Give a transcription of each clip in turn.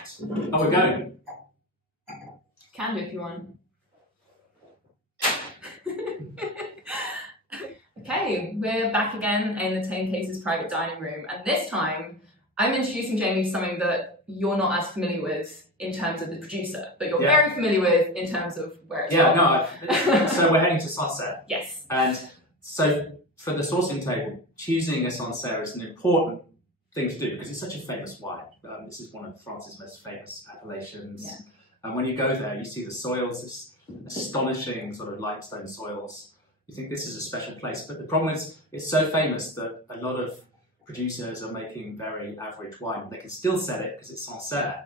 fact. Oh, we're going. Can do if you want. Okay, we're back again in the Tame Cases private dining room, and this time I'm introducing Jamie to something that you're not as familiar with in terms of the producer, but you're very familiar with in terms of where it's from. No, so we're heading to Sancerre. Yes. And so for the sourcing table, choosing a Sancerre is an important thing to do because it's such a famous wine. This is one of France's most famous appellations. Yeah. And when you go there, you see the soils, this astonishing sort of limestone soils. You think this is a special place, but the problem is it's so famous that a lot of producers are making very average wine. They can still sell it because it's Sancerre,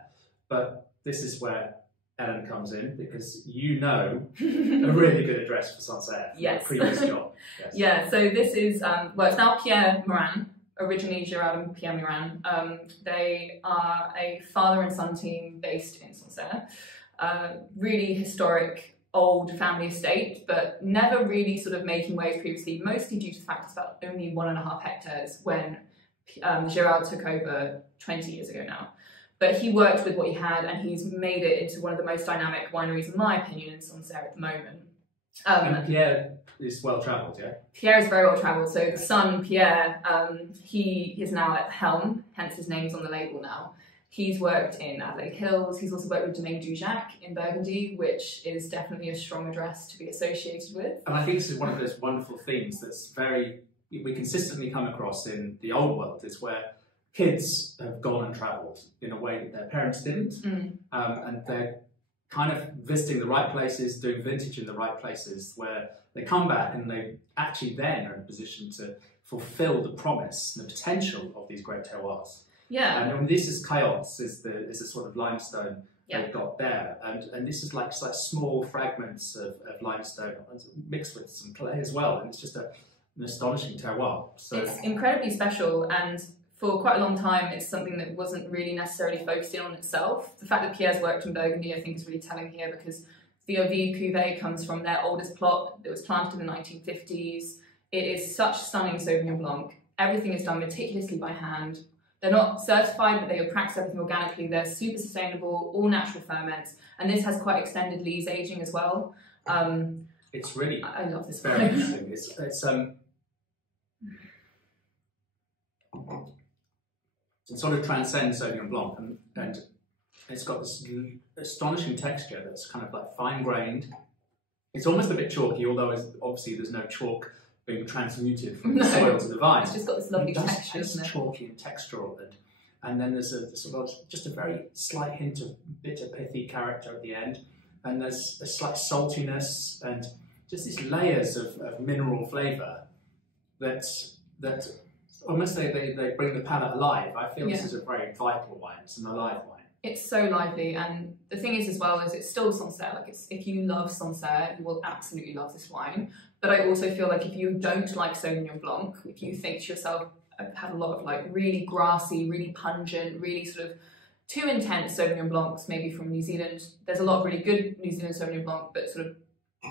but this is where Ellen comes in because you know a really good address for Sancerre from your previous job. Yes. Yeah, so this is, well, it's now Pierre Morin, originally Gerard and Pierre Morin. They are a father and son team based in Sancerre. Really historic old family estate, but never really sort of making waves previously, mostly due to the fact it's about only 1.5 hectares when Gerard took over 20 years ago now. But he worked with what he had and he's made it into one of the most dynamic wineries, in my opinion, in Sancerre at the moment. And Pierre is well travelled, yeah? Pierre is very well travelled. So the son, Pierre, he is now at the helm, hence his name's on the label now. He's worked in Adelaide Hills. He's also worked with Domaine Dujac in Burgundy, which is definitely a strong address to be associated with. And I think this is one of those wonderful themes that's we consistently come across in the old world, is where kids have gone and travelled in a way that their parents didn't. And they're kind of visiting the right places, doing vintage in the right places, where they come back and they actually then are in a position to fulfil the promise and the potential of these great terroirs. Yeah. And this is Cayots, is the sort of limestone they've got there. And this is like small fragments of limestone mixed with some clay as well. And it's just an astonishing terroir. So it's incredibly special, and for quite a long time it's something that wasn't really necessarily focusing on itself. The fact that Pierre's worked in Burgundy I think is really telling here, because the Ovide cuvée comes from their oldest plot that was planted in the 1950s. It is such stunning Sauvignon Blanc. Everything is done meticulously by hand. They're not certified, but they practice everything organically. They're super sustainable, all natural ferments, and this has quite extended lees aging as well. It's really, I love this very interesting. It sort of transcends Sauvignon Blanc, and it's got this astonishing texture that's kind of like fine-grained. It's almost a bit chalky, although obviously there's no chalk being transmuted from the soil to the vine. It's just got this lovely texture, isn't it? It's chalky and textural, and then there's just a very slight hint of bitter, pithy character at the end, and there's a slight saltiness and just these layers of mineral flavour that almost they bring the palate alive. I feel this is a very vital wine. It's an alive wine. It's so lively, and the thing is as well is it's still Sancerre. Like if you love Sancerre, you will absolutely love this wine. But I also feel like if you don't like Sauvignon Blanc, if you think to yourself, I've had a lot of like really grassy, really pungent, really sort of too intense Sauvignon Blancs, maybe from New Zealand. There's a lot of really good New Zealand Sauvignon Blanc, but sort of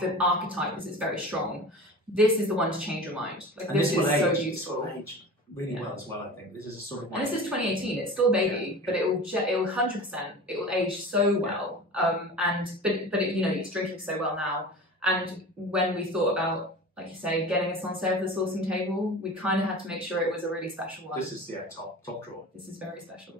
the archetype is very strong. This is the one to change your mind. Like this is so beautiful. Really well as well, I think. This is a sort of wine. And this is 2018. It's still a baby, but it will 100%. It will age so well. But it's drinking so well now. And when we thought about, like you say, getting a Sancerre for the sourcing table, we kind of had to make sure it was a really special one. This is top drawer. This is very special.